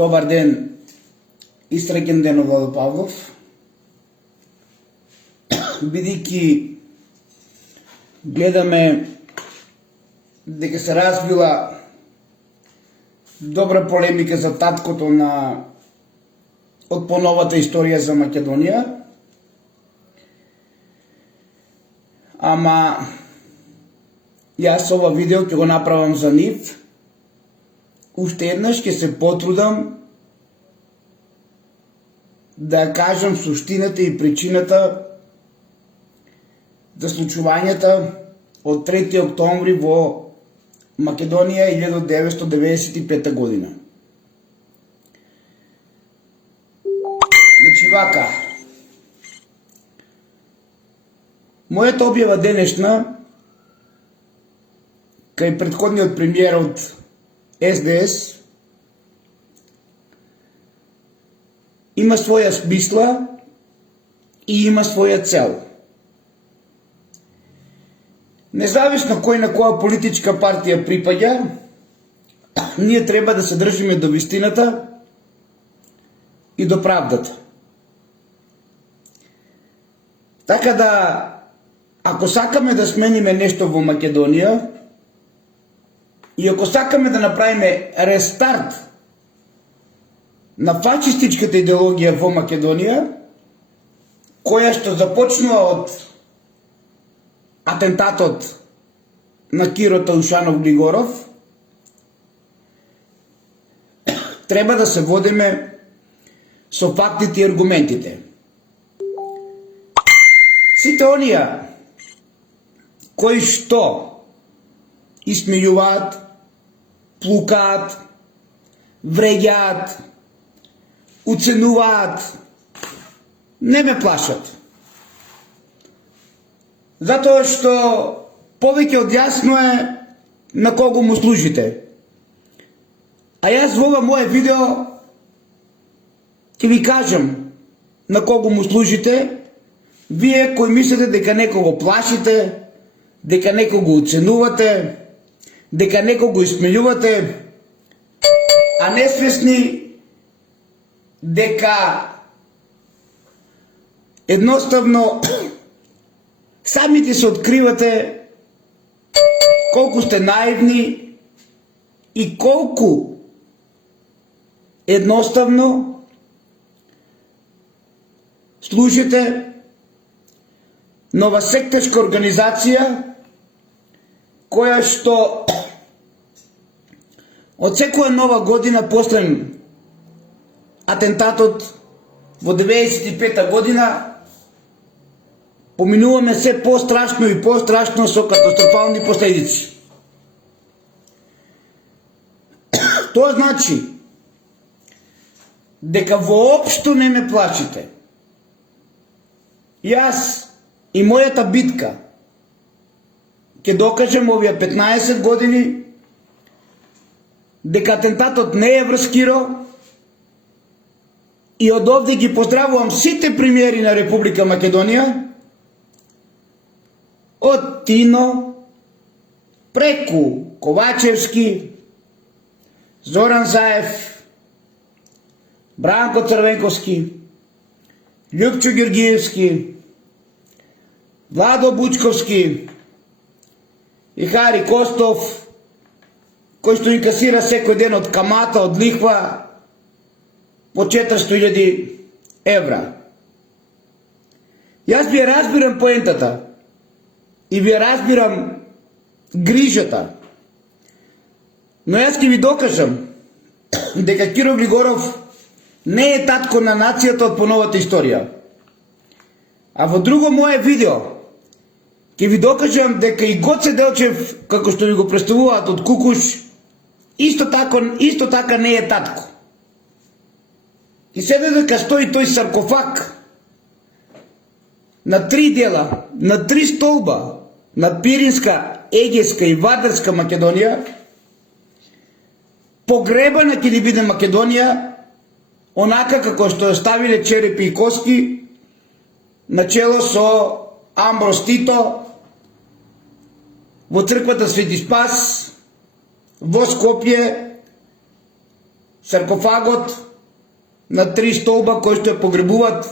Добар ден и среќен ден од Владо Павлов. Бидејќи гледаме дека се развила добра полемика за таткото од поновата историја за Македонија, ама јас ова видео ќе го направам за нив. Уште еднаш ќе се потрудам да кажам суштината и причината за случувањата од 3 октомври во Македонија 1995 година. Значи вака, мојата објава денешна кај претходниот премиер од СДС има своја смисла и има своја цел. Независно кој на која политичка партија припаѓа, ние треба да се држиме до вистината и до правдата. Така да, ако сакаме да смениме нешто во Македонија, и ако сакаме да направиме рестарт на фашистичката идеологија во Македонија, која што започнува од атентатот на Киро Таушанов Глигоров, треба да се водиме со фактите и аргументите. Сите оние кои што исмејуваат, плукаат, вреѓаат, уценуваат, не ме плашат. Затоа што повеќе од јасно е на кого му служите. А јас во ова моје видео ќе ви кажам на кого му служите, вие кои мислите дека некого плашите, дека некого уценувате, дека некого исмејувате, а несвесни дека едноставно самите се откривате колку сте наивни и колку едноставно служите нова секташка организација која што од секоја нова година после атентатот во 95 година поминуваме се пострашно и пострашно со катастрофални последици. Тоа значи дека воопшто не ме плашите. Јас и мојата битка ќе докажем овие 15 години дека атентатот не е врз Киро и од овде ги поздравувам сите премиери на Република Македонија, од Тино, преку Ковачевски, Зоран Заев, Бранко Црвенковски, Љупчо Георгиевски, Владо Бучковски и Хари Костов, кој што инкасира секој ден од камата, од лихва, по 400.000 евра. Јас ви разбирам поентата и ви разбирам грижата, но јас ќе ви докажам дека Киро Глигоров не е татко на нацијата од поновата историја. А во друго мое видео ќе ви докажам дека и Гоце Делчев, како што ви го представуваат од Кукуш, исто така не е татко. И седе дека стои тој саркофаг на 3 дела, на 3 столба, на Пиринска, Егејска и Вардарска Македонија, погребана ќе ни биде Македонија, онака како што ја ставиле черепи и коски, начело со Амброс Тито, во црквата Свети Спас, во Скопје, саркофагот на 3 столба кои што ја погребуваат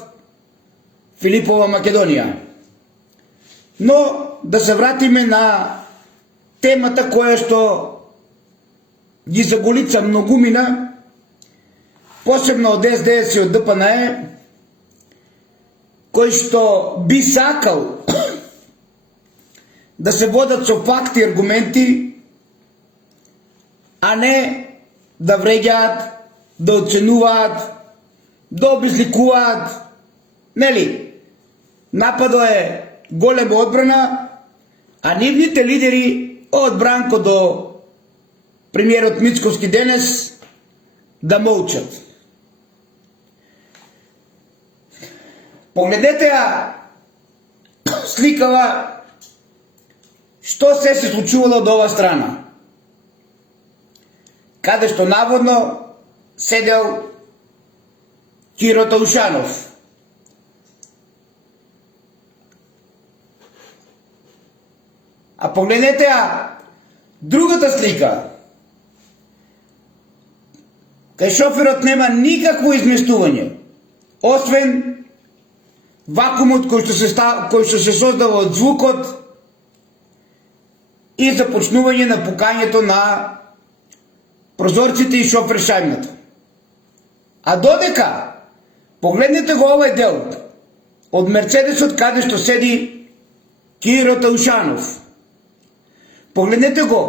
Филипова Македонија. Но да се вратиме на темата која што ги заголица многумина, посебно од СДС и од ДПНЕ, кој што би сакал да се водат со факти и аргументи, а не да вреѓаат, да оценуваат, да обезликуваат. Нели? Нападо е голема одбрана, а нивните лидери од Бранко до премиерот Мицковски денес да молчат. Погледнете ја сликава што се случувало од ова страна, каде што наводно седел Киро Таушанов. А погледнете ја другата слика. Кај шоферот нема никакво изместување, освен вакуумот кој што се создава од звукот и започнување на пукањето на прозорците и шофер шајбната. А додека погледнете го овој дел од Мерцедесот каде што седи Киро Таушанов. Погледнете го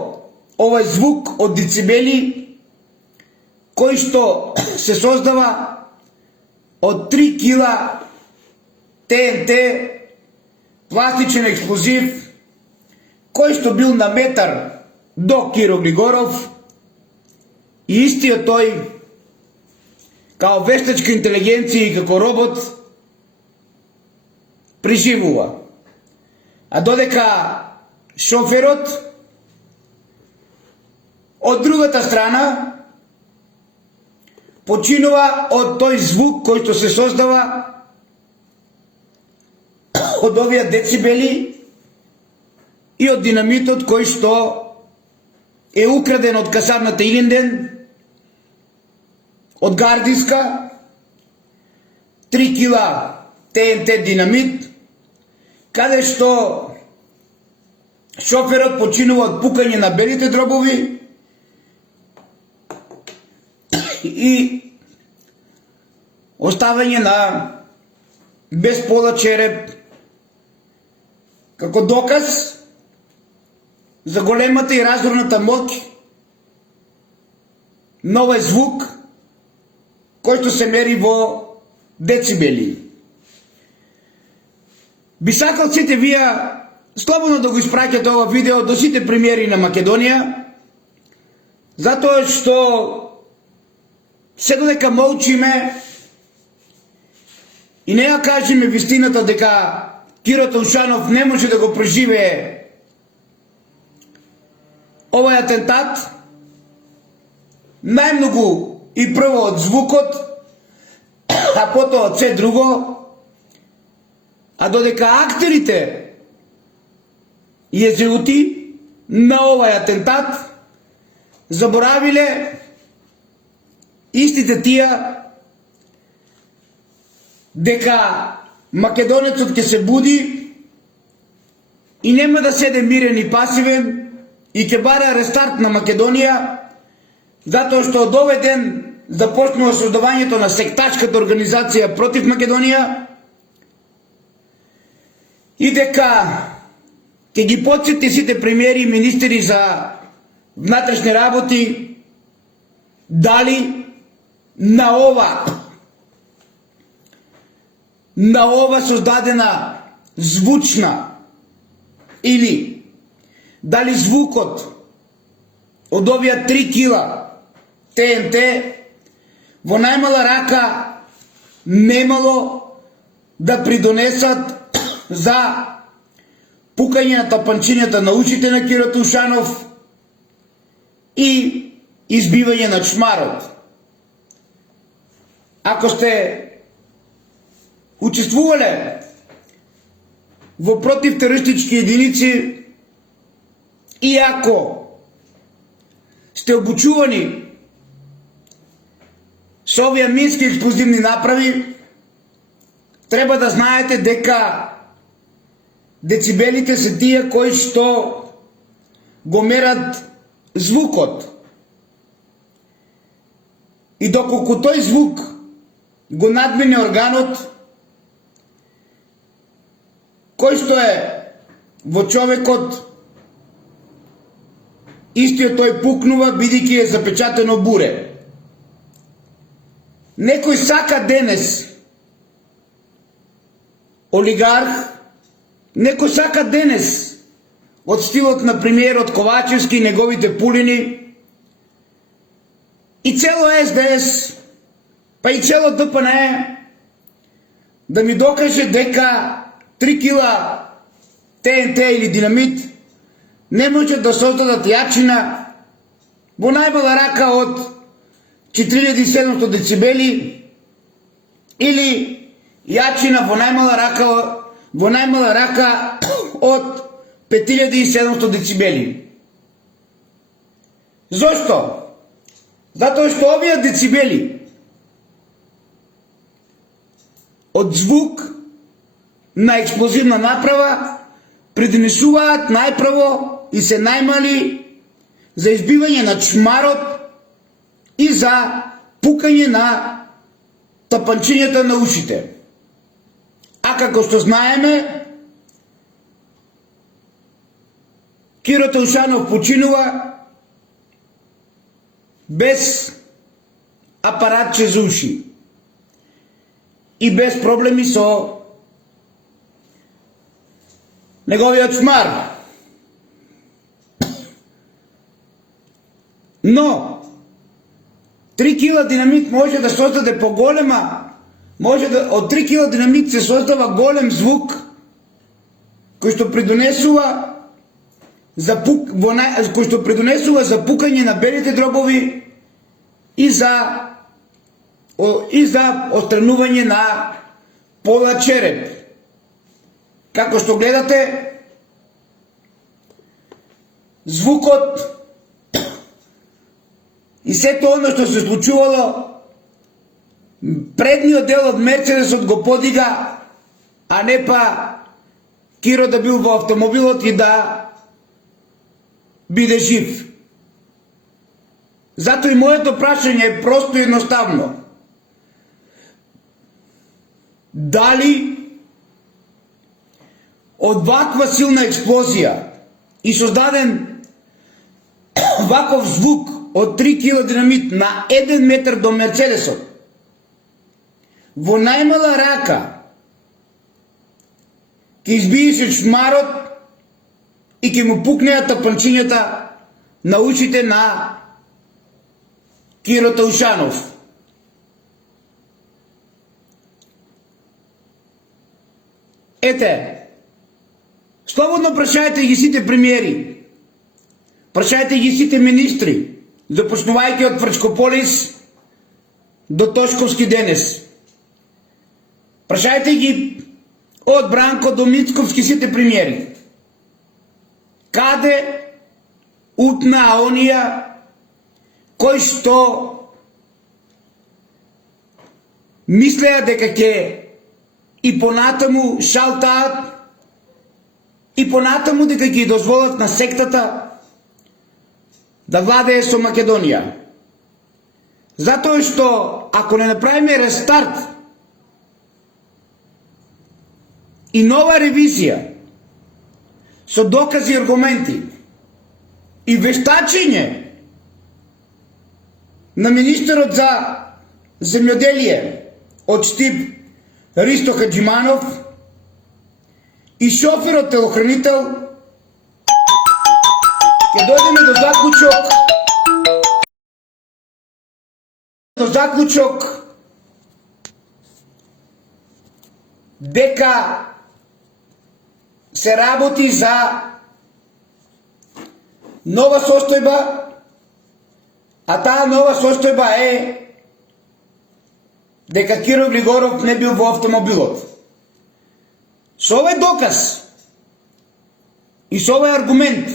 овој звук од децибели кој што се создава од 3 кила ТНТ, пластичен експлозив, кој што бил на метар до Киро Григоров, и истиот тој, као вештачка интелигенција и како робот, преживува. А додека шоферот од другата страна починува од тој звук кој што се создава од овие децибели и од динамитот кој што е украден од касарната Илинден, од Гардиска, 3 кила ТНТ динамит, каде што шоферот починува од пукање на белите дробови и оставање на без пола череп како доказ за големата и разорната моќ на овој звук кој што се мери во децибели. Би сакал сите вие слободно да го испраќате ова видео до сите премиери на Македонија, затоа што се додека молчиме и не ја кажеме вистината дека Киро Таушанов не може да го преживее овој атентат, најмногу и прво од звукот, а потоа од се друго, а додека актерите и езеути на овој атентат заборавиле истите тие дека македонецот ќе се буди и нема да седе мирен и пасивен и ќе бара рестарт на Македонија, затоа што од овој ден започнува создавањето на сектачката организација против Македонија и дека ќе ги потсети сите премиери и министри за внатрешни работи дали на ова создадена звучна или дали звукот од овие 3 кила ТНТ во најмала рака немало да придонесат за пукање на тапанчињата на ушите на Киро Таушанов и избивање на чмарот. Ако сте учествувале во противтерористички единици и ако сте обучувани со овие мински експлозивни направи, треба да знаете дека децибелите се тие кои што го мерат звукот. И доколку тој звук го надмине органот кој што е во човекот, истиот тој пукнува бидејќи е запечатено буре. Некој сака денес олигарх, некој сака денес од стилот на премиерот Ковачевски и неговите пулини и цело СДС, па и цело ДПНЕ да ми докаже дека 3 кила ТНТ или динамит не може да создадат јачина во најмала рака од 4700 децибели или јачина во најмала рака од 5700 децибели. Зошто? Затоа што овие децибели од звук на експлозивна направа придонесуваат најпрво и се најмали за избивање на чмарот и за пукање на тапанчињата на ушите. А како што знаеме, Киро Таушанов починува без апаратче за уши и без проблеми со неговиот чмар. Но 3 кила динамит може да создаде поголема, од 3 кила динамит се создава голем звук кој што придонесува за пукање на белите дробови и за отстранување на пола череп. Како што гледате, звукот и сето оно што се случувало, предниот дел од Мерцедесот го подига, а не па Киро да бил во автомобилот и да биде жив. Затоа и моето прашање е просто и едноставно. Дали од ваква силна експлозија и создаден ваков звук од 3 кила динамит на 1 метар до Мерцедесот, во најмала рака ќе избие чмарот и ќе му пукнеат тапанчињата на ушите на Киро Таушанов. Ете, слободно прашајте ги сите премиери, прашајте ги сите министри, започнувајќи од Врчкополис до Тошковски денес. Прашајте ги од Бранко до Мицковски сите премиери. Каде утна онија кои што мислеа дека ќе и понатаму шалтаат и понатаму дека ќе дозволат на сектата да владее со Македонија. Затоа што ако не направиме рестарт и нова ревизија со докази и аргументи и вештачење на министерот за земјоделие од Штип Ристо Хаджиманов и шоферот телохранител, ќе дојдеме до заклучок дека се работи за нова состојба, а таа нова состојба е дека Киро Григоров не бил во автомобилот. Со овој доказ и со овој аргумент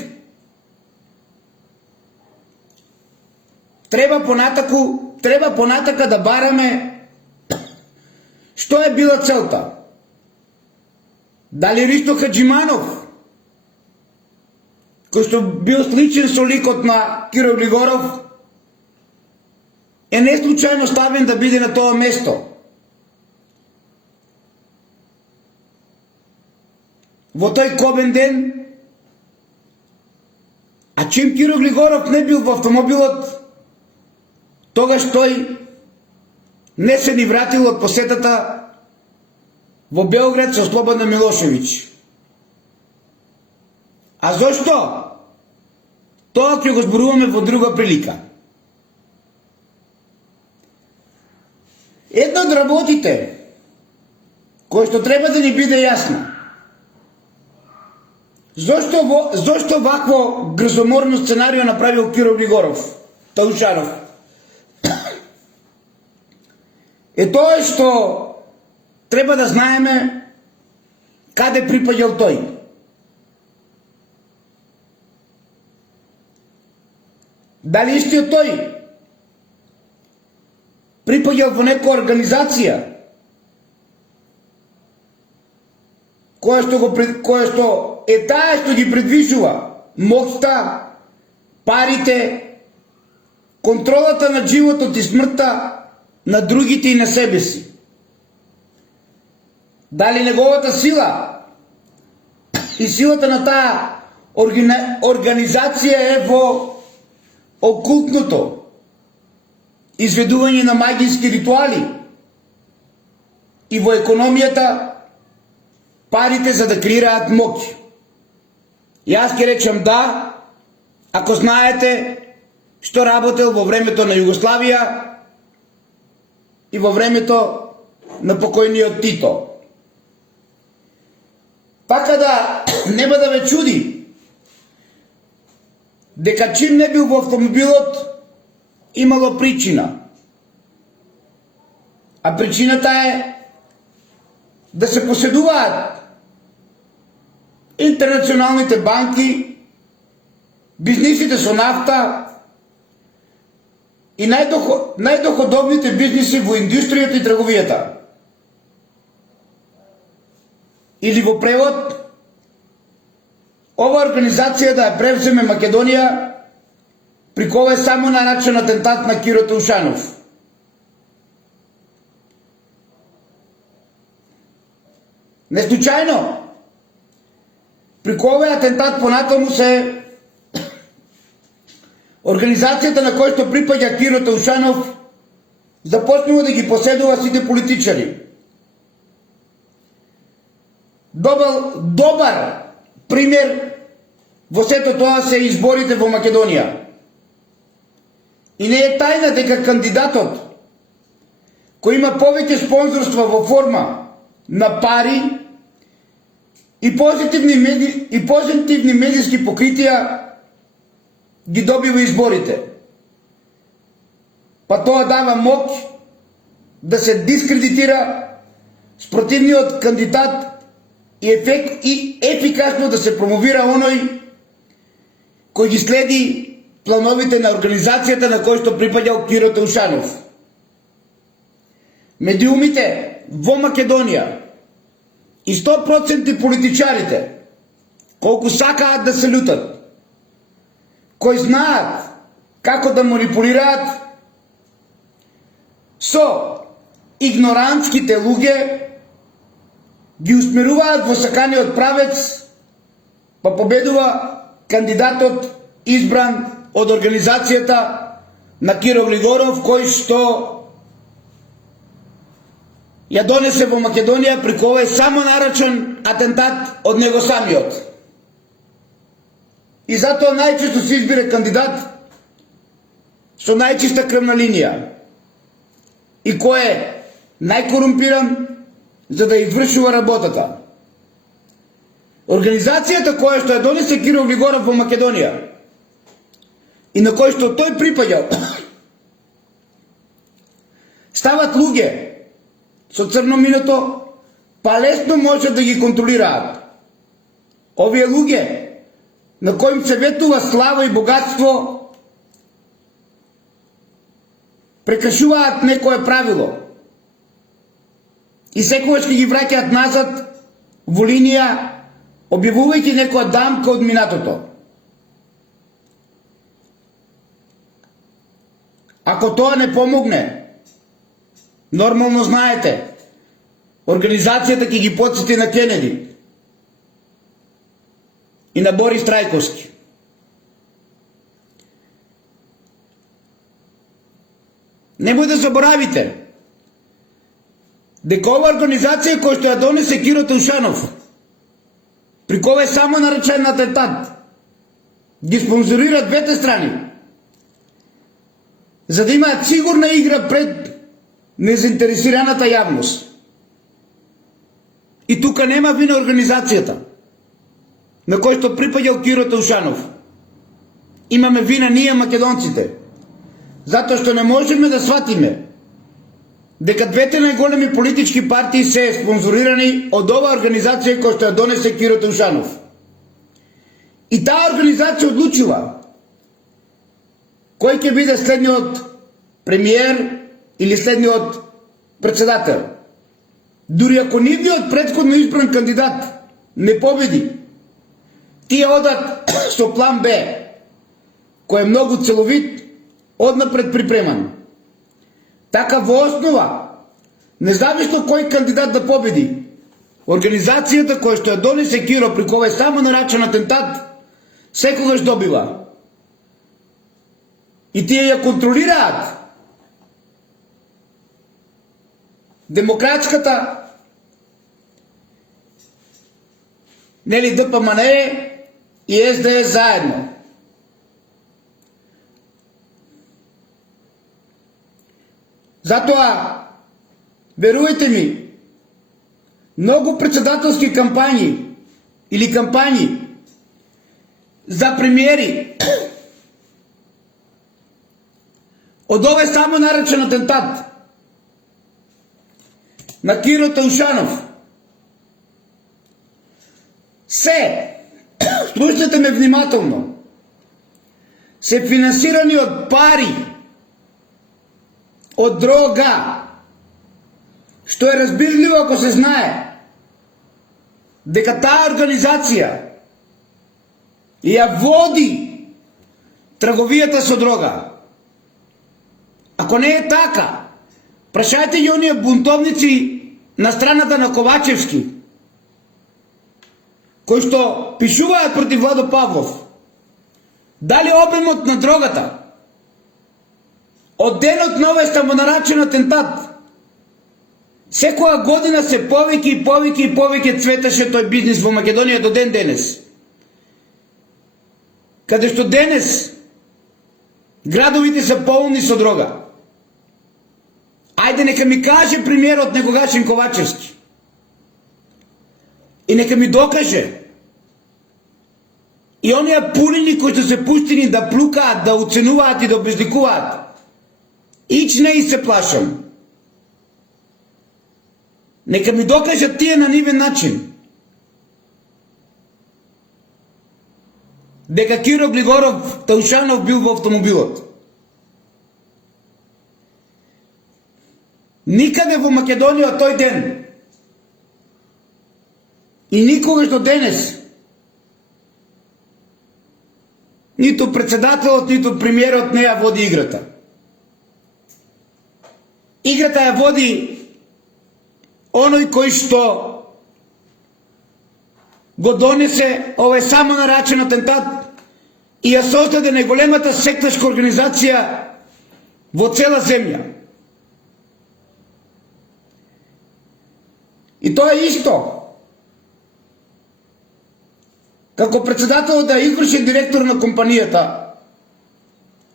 треба понатаку треба понатака да бараме што е била целта. Дали Ристо Хаджиманов, кој што бил сличен со ликот на Киро Глигоров, е не случајно ставен да биде на тоа место. Во тој кобен ден, а чим Киро Глигоров не бил во автомобилот, тогаш тој не се ни вратил од посетата во Белград со Слободан Милошевиќ. А зошто? Тоа ќе го зборуваме во друга прилика. Една од работите кој што треба да ни биде јасно. Зошто вакво грзоморно сценарио направил Киро Глигоров, Таушаров? Е тоа што треба да знаеме каде припаѓал тој. Дали истиот тој припаѓал во некоја организација која што е таа што ги предвижува моќта, парите, контролата над животот и смртта на другите и на себе си. Дали неговата сила и силата на таа организација е во окултното изведување на магиски ритуали и во економијата парите за да креираат моќ. Јас ќе речам да, ако знаете што работел во времето на Југославија и во времето на покојниот Тито. Така да нема да ве чуди дека чим не бил во автомобилот имало причина. А причината е да се поседуваат интернационалните банки, бизнисите со нафта и најдоходовните бизниси во индустријата и трговијата. Или во превод, ова организација да ја превземе Македонија при кој е само нарачен атентат на Киро Таушанов. Неслучајно, при кој атентат понатаму се организацијата на кој што припаѓа Киро Таушанов започнува да ги поседува сите политичари. Добар пример во сето тоа се изборите во Македонија. И не е тајна дека кандидатот кој има повеќе спонзорства во форма на пари и позитивни медиски покритија ги добива изборите. Па тоа дава моќ да се дискредитира спротивниот кандидат и ефикасно да се промовира оној кој ги следи плановите на организацијата на кој што припаѓал Киро Таушанов. Медиумите во Македонија и 100% политичарите, колку сакаат да се лутат, кои знаат како да манипулираат со игнорантските луѓе, ги усмеруваат во саканиот правец, па победува кандидатот избран од организацијата на Киро Глигоров, кој што ја донесе во Македонија, при кој е само нарачен атентат од него самиот. И затоа најчесто се избира кандидат со најчиста крвна линија и кој е најкорумпиран за да извршува работата. Организацијата која што ја донесе Киро Глигоров во Македонија и на кој што тој припаѓал стават луѓе со црно миното, па лесно може да ги контролираат. Овие луѓе на коим се ветува слава и богатство прекршуваат некое правило и секогаш ќе ги враќаат назад во линија, објавувајќи некоја дамка од минатото. Ако тоа не помогне, нормално знаете, организацијата ќе ги потсети на Кенеди и на Борис Трајковски. Немој да заборавите дека ова организација која што ја донесе Киро Таушанов, при која е само наречен атентат, ги спонзорира двете страни, за да имаат сигурна игра пред незаинтересираната јавност. И тука нема вина организацијата на кој што припаѓал Киро Таушанов. Имаме вина ние македонците, затоа што не можеме да сватиме дека двете најголеми политички партии се спонзорирани од оваа организација која што ја донесе Киро Таушанов. И таа организација одлучила кој ќе биде следниот премиер или следниот председател. Дури ако нивниот претходно избран кандидат не победи, тие одат со план Б, кој е многу целовит, однапред припреман. Така во основа, независно кој кандидат да победи, организацијата која што ја донесе Киро, при која е само наречен атентат, секогаш добива. И тие ја контролираат демократската, нели, ДПМН и СДС заедно. Затоа, веруете ми, многу председателски кампањи или кампањи за премиери од овој само наречен атентат на Киро Таушанов се, слушайте ме внимателно, се финансирани од пари, од дрога, што е разбирливо ако се знае дека таа организација ја води трговијата со дрога. Ако не е така, прашајте ги оние бунтовници на страната на Ковачевски, кои што пишуваат против Владо Павлов, дали обемот на дрогата од денот на овој самонаречен атентат секоја година се повеќе и повеќе и повеќе цветеше тој бизнис во Македонија до ден денес. Каде што денес градовите се полни со дрога. Ајде нека ми каже премиерот некогашен Ковачевски. И нека ми докаже и оние пулини кои што се пуштени да плукаат, да оценуваат и да обезликуваат. Ич не и се плашам. Нека ми докажат тие на нивен начин дека Киро Григоров Таушанов бил во автомобилот. Никаде во Македонија тој ден и никогаш до денес ниту председателот, ниту премиерот не ја води играта. Играта ја води оној кој што го донесе овој само наречен атентат и ја создаде најголемата секташка организација во цела земја. И тоа е исто како председателот да извршен директор на компанијата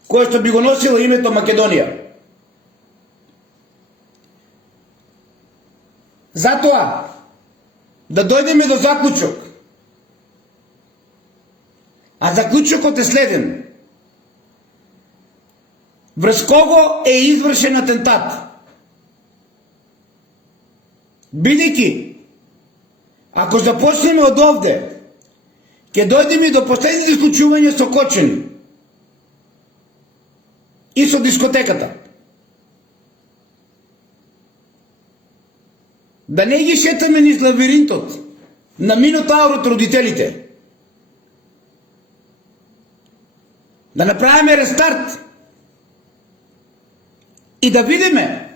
која што би го носила името Македонија. Затоа, да дојдеме до заклучок. А заклучокот е следен. Врз кого е извршен атентат? Бидејќи, ако започнеме од овде, ќе дојдеме до последните случувања со Кочани и со дискотеката. да не ги шетаме низ лавиринтот на Минотаурот родителите. Да направиме рестарт и да видиме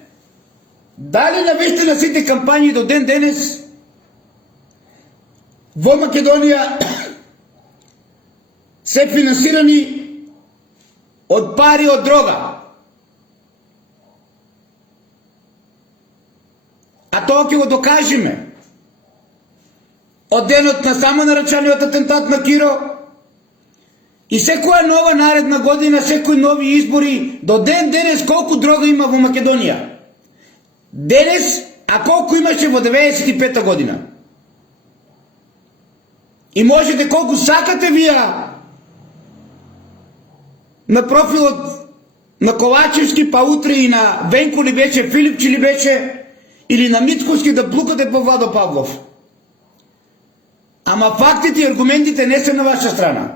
дали навистина сите кампањи до ден денес во Македонија се финансирани од пари од дрога. А тоа ќе го докажеме од денот на самонаречениот атентат на Киро и секоја нова наредна година, секои нови избори, до ден денес колку дрога има во Македонија. Денес, а колку имаше во 95-та година. И можете колку сакате вие на профилот на Ковачевски, па утре и на Венко ли беше, Филипчи ли беше, или на Мицковски да плукате по Владо Павлов. Ама фактите и аргументите не се на ваша страна.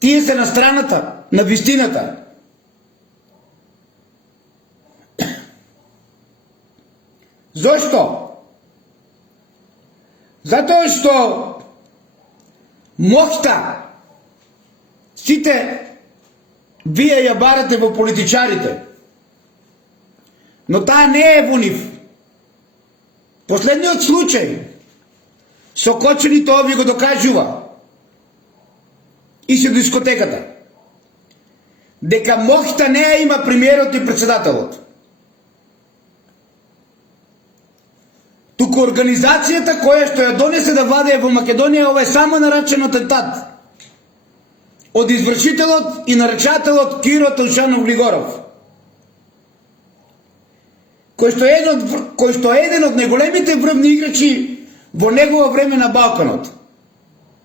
Тие се на страната, на вистината. Зошто? Затоа што моќта сите вие ја барате во политичарите, но таа не е во нив. Последниот случај со Кочани тоа ви го докажува и со дискотеката, дека моќта не ја има премиерот и председателот. Туку организацијата која што ја донесе да владее во Македонија ова е само наречен атентат од извршителот и наречателот Киро Таушанов Глигоров, кој што е еден од најголемите врвни играчи во негово време на Балканот,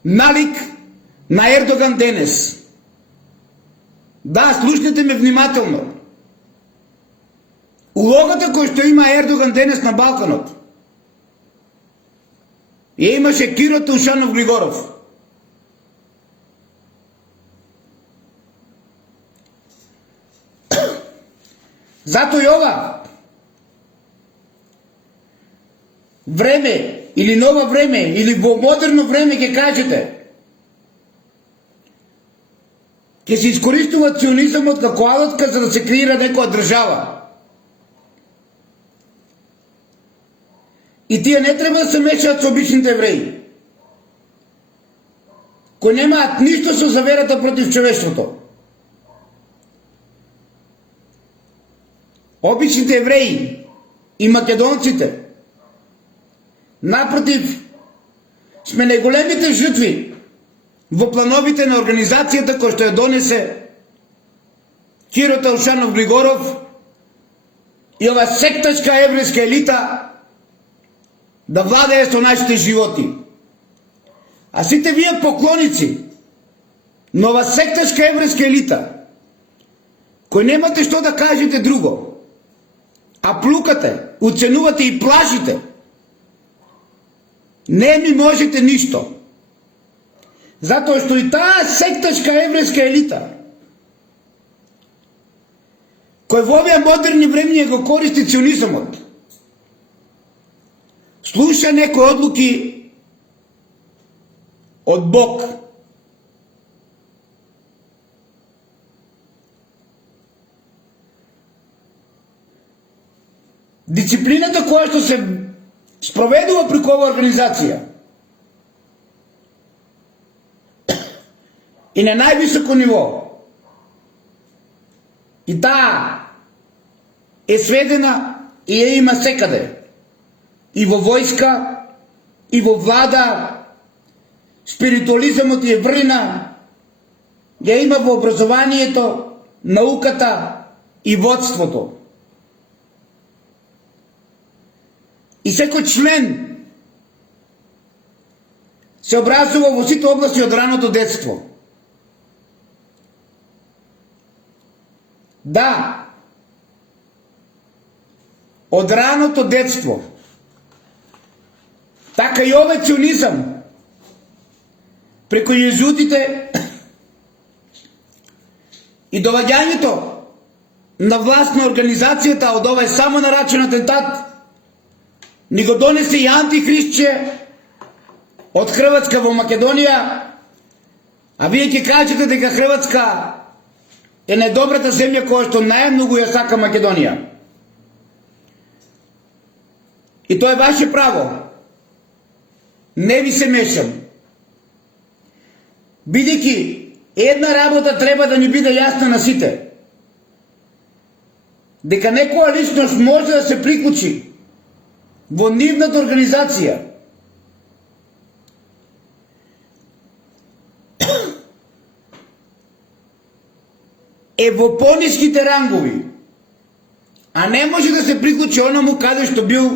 налик на Ердоган денес. Да, слушнете ме внимателно. Улогата која што има Ердоган денес на Балканот ја имаше Киро Таушанов Глигоров. Зато и ова време или ново време или во модерно време ќе кажете ќе се искористува ционизмот како алатка за да се креира некоја држава. И тие не треба да се мешаат со обичните евреи, кои немаат ништо со заверата против човештвото. Обичните евреи и македонците, напротив, сме најголемите жртви во плановите на организацијата која што ја донесе Киро Таушанов Глигоров и ова сектачка еврејска елита да владее со нашите животи. А сите вие поклоници на ова сектачка еврејска елита, кои немате што да кажете друго, а плукате, уценувате и плашите, не ми можете ништо. Затоа што и таа сектачка еврејска елита, кој во овие модерни времиња го користи ционизмот, слуша некои одлуки од Бог. Дисциплината која што се спроведува преку оваа организација и на највисоко ниво, и таа е сведена и ја има секаде, и во војска, и во влада, спиритуализмот е врина, ја има во образованието, науката и водството. И секој член се образува во сите области од раното детство. Да, од раното детство. Така и овој ционизам преку језуитите и доваѓањето на власт на организацијата од овај само наречен атентат ни го донесе и антихристче од Хрватска во Македонија, а вие ќе кажете дека Хрватска е најдобрата земја која што најмногу ја сака Македонија. И тоа е ваше право. Не ви се мешам. Бидејќи една работа треба да ни биде јасна на сите. Дека некоја личност може да се приклучи во нивната организација е во пониските рангови, а не може да се приклучи онаму каде што бил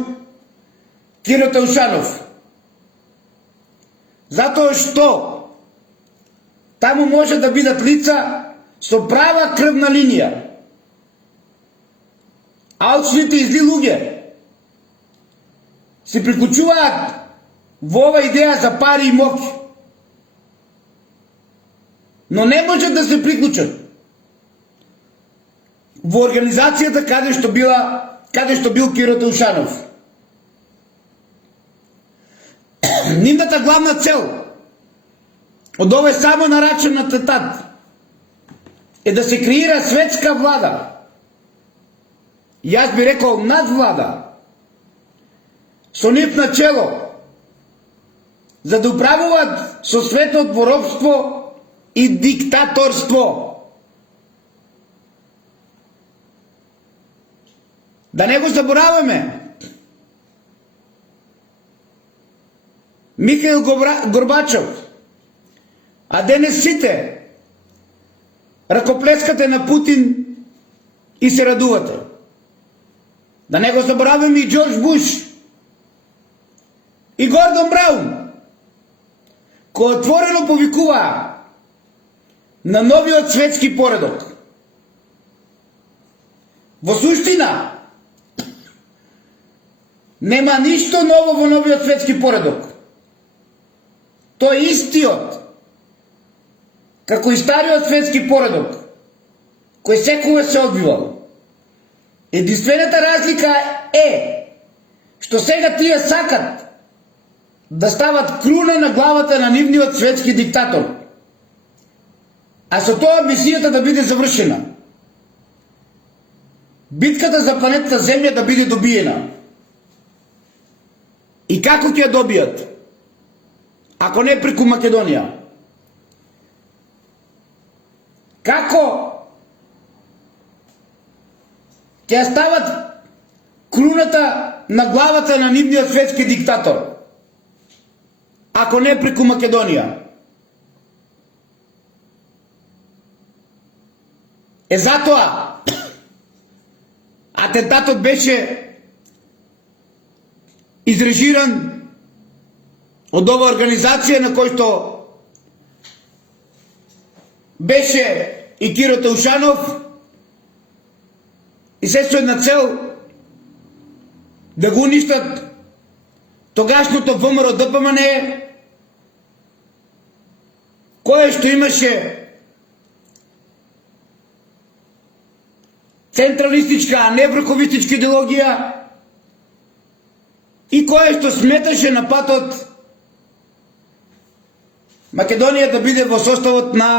Киро Таушанов. Затоа што таму може да бидат лица со права крвна линија, алчните и зли луѓе се приклучуваат во ова идеја за пари и моќ, но не можат да се приклучат во организацијата каде што бил Киро Таушанов. Нивната главна цел од овој само нарачен атентат е да се креира светска влада. Јас би рекол надвлада со нив на чело, за да управуваат со светот во робство и диктаторство. Да не го забораваме, Михаил Горбачов, а денес сите ракоплескате на Путин и се радувате. Да не го забораваме и Джордж Буш и Гордон Браун, кои отворено повикуваа на новиот светски поредок. Во суштина, нема ништо ново во новиот светски поредок. Тој е истиот, како и стариот светски поредок, кој секогаш се одбивал. Единствената разлика е што сега тие сакат да стават круна на главата на нивниот светски диктатор, а со тоа мисијата да биде завршена. Битката за планетата Земја да биде добиена. И како ќе ја добијат? Ако не преку Македонија? Како ќе ја стават круната на главата на нивниот светски диктатор? Ако не преку Македонија? Е затоа атентатот беше изрежиран од ова организација на кој што беше и Киро Таушанов, и се со една цел да го уништат тогашното ВМРО ДПМН, кое што имаше централистичка, а не врховистичка идеологија, и кое што сметаше на патот Македонија да биде во составот на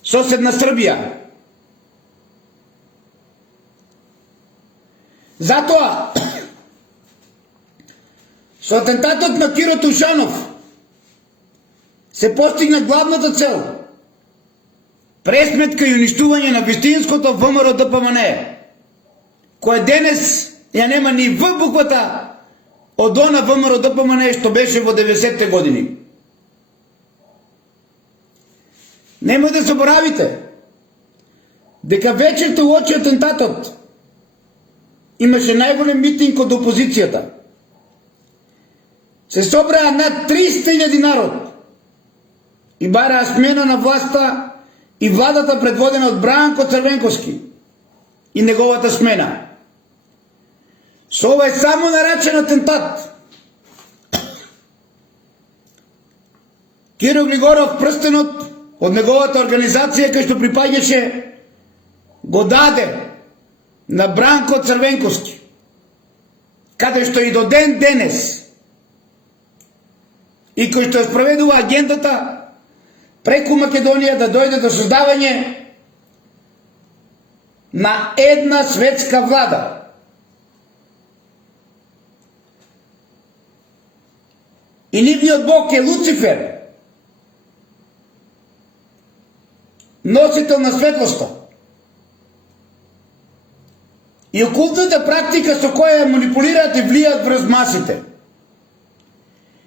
соседна Србија. Затоа, со атентатот на Киро Таушанов се постигна главната цел – пресметка и уништување на вистинското ВМРО ДПМН, кое денес ја нема ни в буквата од она ВМРО ДПМН што беше во 90-те години. Немој да заборавите дека вечерта уочи атентатот имаше најголем митинг од опозицијата. Се собраа над 300.000 народ и бараа смена на власта и владата предводена од Бранко Црвенковски и неговата смена. Со ова е само нарачен атентат Киро Глигоров, прстенот од неговата организација кај што припаѓаше, го даде на Бранко Црвенковски каде што и до ден денес и кој што спроведува агендата преку Македонија да дојде до создавање на една светска влада. И нивниот бог е Луцифер, носител на светлоста. И окултната практика со која ја манипулираат и влијаат врз масите,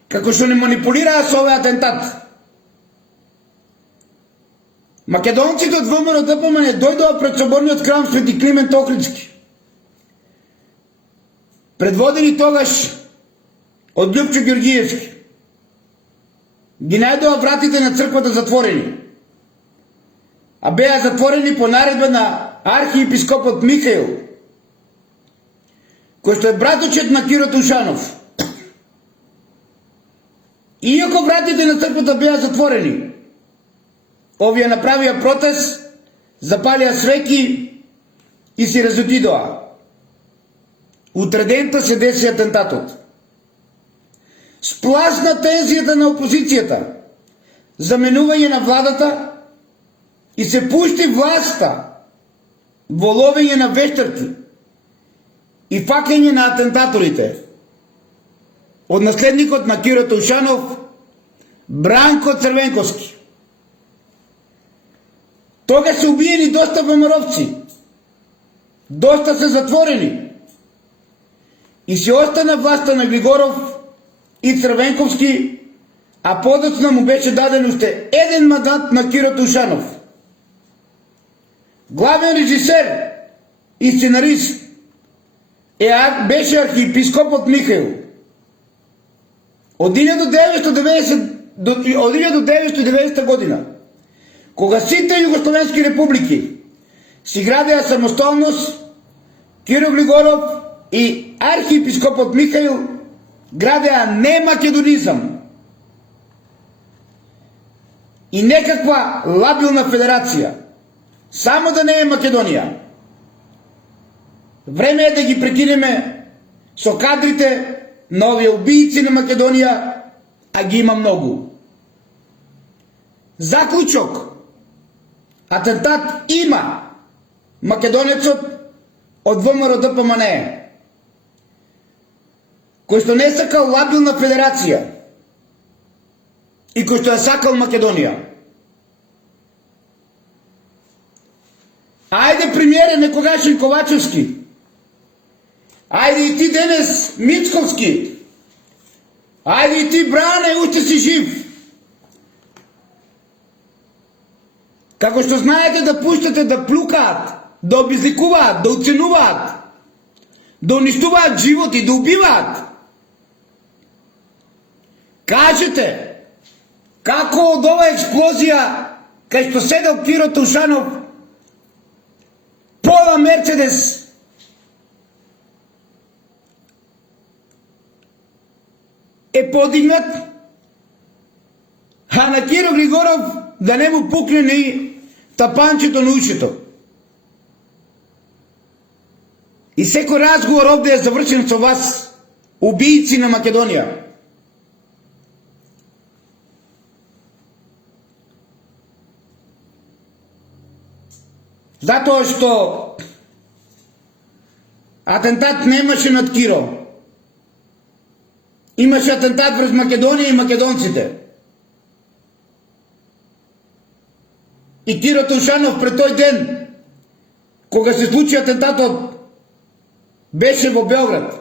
како што не манипулираа со овој атентат. Македонците од ВМРО ДПМН дојдоа пред соборниот храм Свети Климент Охридски, предводени тогаш од Љупчо Ѓорѓиевски. Ги најдоа вратите на црквата затворени, а беа затворени по наредба на архиепископот Михаил, кој што е браточет на Киро Тушанов. Иако вратите на црквата беа затворени, овие направија протест, запалија свеќи и си разотидоа. Утредента се деси атентатот. Спласна тензијата на опозицијата, заменување на владата и се пушти власта во ловење на вештарки и факење на атентаторите од наследникот на Киро Тушанов, Бранко Црвенковски. Тога се убиени доста ВМРО-вци, доста се затворени и се остана власта на Григоров и Црвенковски, а подоцна му беше даден уште еден мандат на Киро Тушанов. Главен режисер и сценарист беше архиепископот Михаил. Од 1990 година, кога сите југословенски републики си градеа самостолност, Киро Григоров и архиепископот Михаил градеа не македонизам и некаква лабилна федерација, само да не е Македонија. Време е да ги прекинеме со кадрите на овие убијци на Македонија, а ги има многу. Заклучок. Атентат има македонецот од ВМРО ДПМН, кој што не сакал лабилна федерација и кој што ја сакал Македонија. Ајде, премиере некогашен Ковачевски, ајде и ти денес Мицковски, ајде и ти Бране, уште си жив. Како што знаете да пуштате да плукаат, да обезликуваат, да уценуваат, да уништуваат животи, да убиваат. Кажете, како од оваа експлозија, кај што седел Киро Тушанов, пола Мерцедес, е подигнат, а на Киро Григоров да не му пукне ни тапанчето на ушето. И секој разговор овде е завршен со вас, убијци на Македонија. Затоа што атентат немаше над Киро. Имаше атентат врз Македонија и македонците. И Киро Тушанов пред тој ден, кога се случи атентатот, беше во Белград.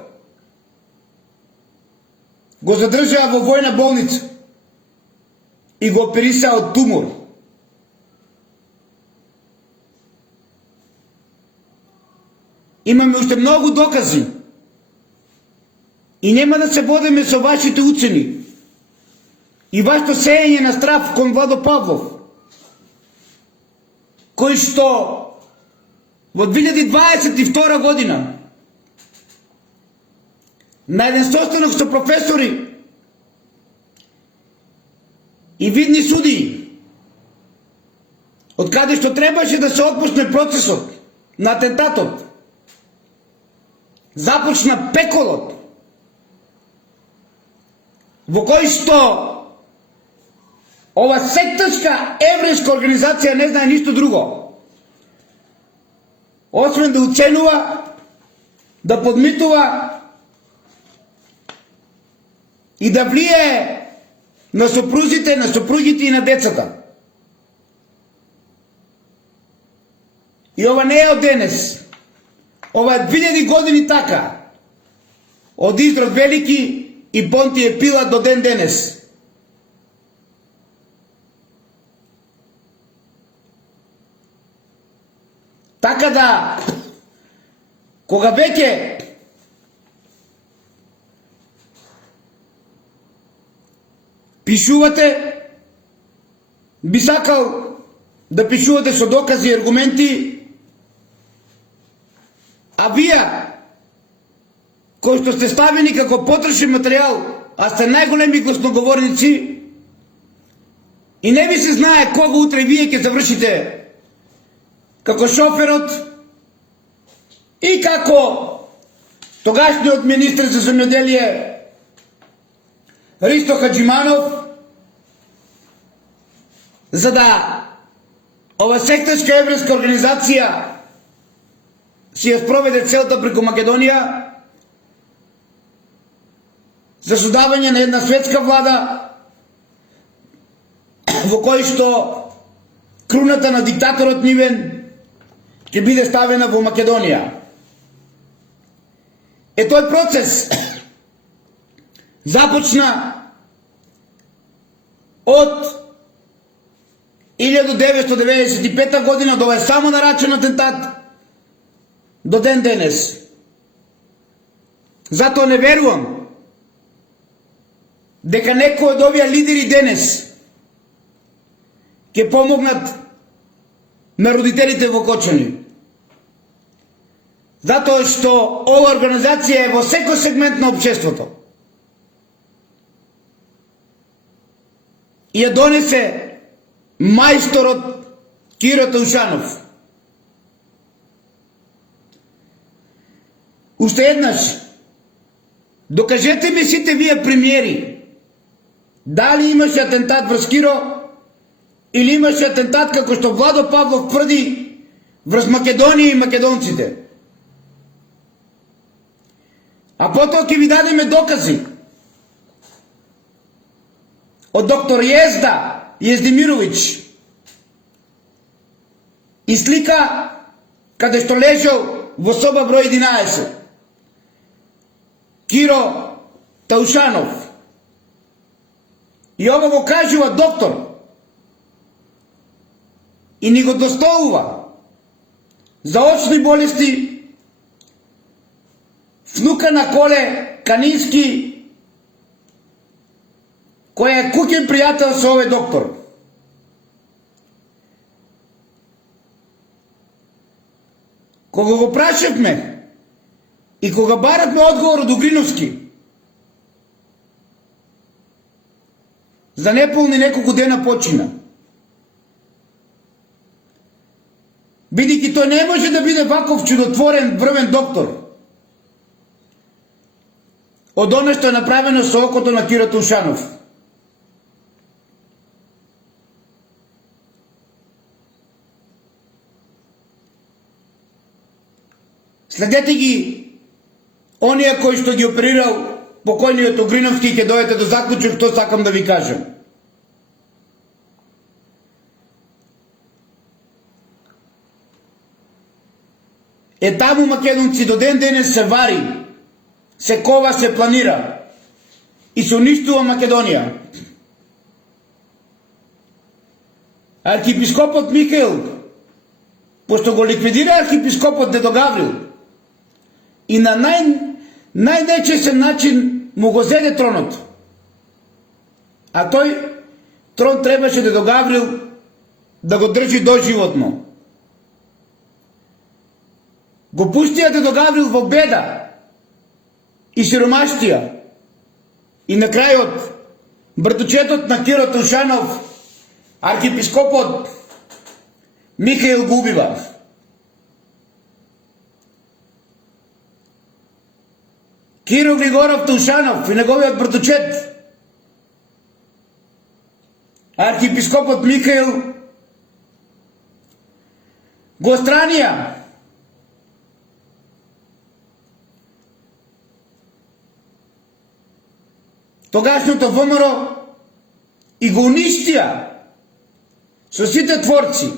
Го задржаа во војна болница и го оперисаа од тумор. Имаме уште многу докази и нема да се водиме со вашите уцени и вашето сеење на страв кон Владо Павлов, кој што во 2022 година на еден состанок со професори и видни судии, од каде што требаше да се отпушне процесот на атентатот, започна пеколот во кој што ова сектачка еврејска организација не знае ништо друго, освен да уценува, да подмитува и да влие на сопрузите, на сопругите и на децата. И ова не е од денес. Ова е 2000 години така. Од Изрод Велики и Понтије Пилат до ден денес. Така да, кога веќе пишувате, би сакал да пишувате со докази и аргументи, а вие, кои што сте ставени како потрошен материјал, а сте најголеми гласноговорници, и не ви се знае кога утре вие ќе завршите како шоферот и како тогашниот министр за земјоделие Ристо Хаджиманов, за да ова сектачка еврејска организација си ја спроведе целта преку Македонија за создавање на една светска влада во кој што круната на диктаторот нивен ќе биде ставена во Македонија. Тој процес започна од 1995 година, до е само нарачен атентат до ден денес. Затоа не верувам дека некои од овие лидери денес ќе помогнат на родителите во Кочани. Затоа што ова организација е во секој сегмент на општеството. И ја донесе мајсторот Киро Таушанов. Уште еднаш, докажете ми сите вие премиери, дали имаше атентат врз Киро, или имаше атентат како што Владо Павлов тврди врз Македонија и македонците. А потоа ќе ви дадеме докази од доктор Језда Јездимировиќ и слика каде што лежал во соба број 11 Киро Таушанов. И ова го кажува доктор и ни го достоува за очни болести внука на Коле Канински, кој е куќен пријател со овој доктор. Кога го прашавме и кога баравме одговор од Угриновски, за неполни неколку дена почина, бидејќи тој не може да биде ваков чудотворен врвен доктор од оно што е направено со окото на Киро Таушанов. Следете ги оние кои што ги оперирал покојниот Угриновски, ќе дојдете до заклучок што сакам да ви кажам. Таму македонци до ден денес се вари, се кова, се планира и се уништува Македонија. Архиепископот Михаил, пошто го ликвидира архиепископот Дедо Гаврил и на најнечесен начин му го зеде тронот. А тој трон требаше Дедо Гаврил да го држи доживотно. Го пуштија Дедо Гаврил во беда и сиромаштија. И на крајот, братучетот на Киро Таушанов, архиепископот Михаил го убива. Киро Григоров Таушанов и неговиот братучет архиепископот Михаил го странија тогашното ВМРО и го уништија со сите творци.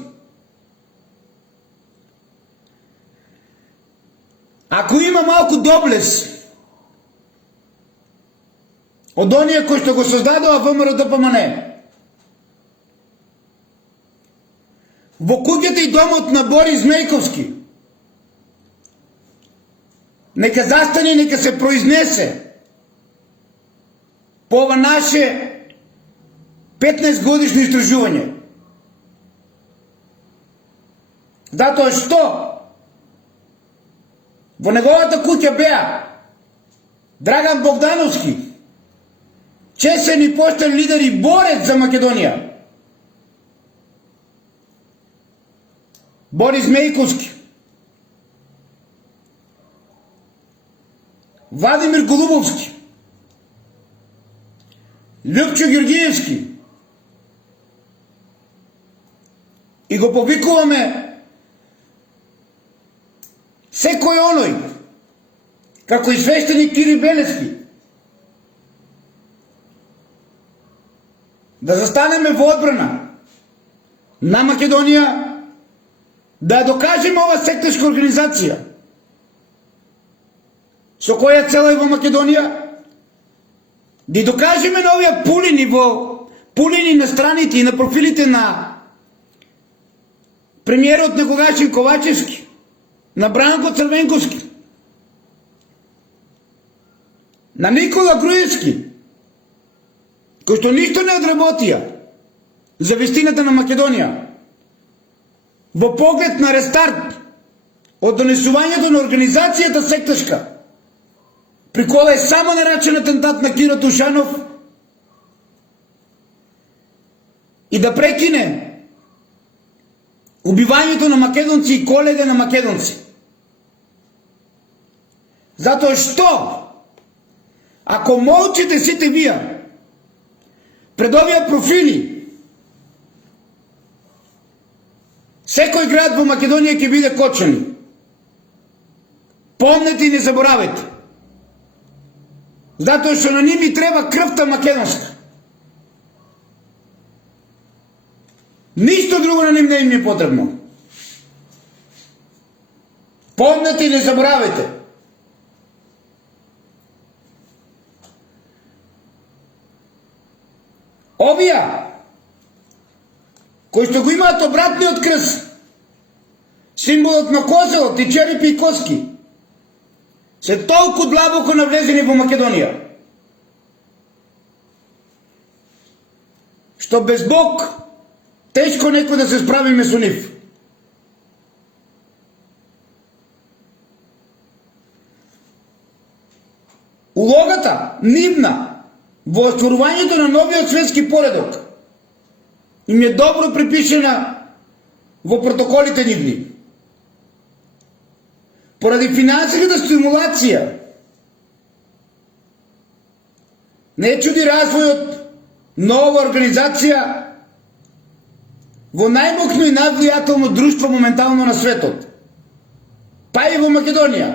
Ако има малку доблес од оние кои што го создадоа ВМРО-ДПМН, во куќата и домот на Борис Мејковски, нека застане и нека се произнесе по ова наше 15 годишно истражување. Затоа што во неговата куќа беа Драган Богдановски, чесен и поштен лидер и борец за Македонија, Борис Мејковски, Владимир Голубовски, Љупчо Ѓорѓиевски, и го повикуваме секој оној, како и свештеник Кирил Белевски, да застанеме во одбрана на Македонија, да ја докажеме ова сектешка организација, со која цела е во Македонија, да докажеме на овие пулини на страните и на профилите на премиерот некогашен Ковачевски, на Бранко Црвенковски, на Никола Груевски, кои што ништо не одработија за вистината на Македонија, во поглед на рестарт од донесувањето на организацијата секташка, при која е само наречен атентат на Киро Тушанов, и да прекине убивањето на македонци и колеги на македонци. Затоа што, ако молчите сите вие пред овие профили, секој град во Македонија ќе биде кочен. Помнете и не заборавете. Затоа што на ними треба крвта македонска. Ништо друго на ним не им е потребно. Помнете и не заборавете. Овие кои што го имаат обратниот крст, символот на козелот и черепи и коски, се толку длабоко навлезени во Македонија, што без Бог тешко некој да се справиме со нив. Улогата нивна во остварувањето на новиот светски поредок им е добро припишена во протоколите нивни. Поради финансиската стимулација не чуди развојот на ова организација во најмокно и највлијателно друштво моментално на светот, па и во Македонија.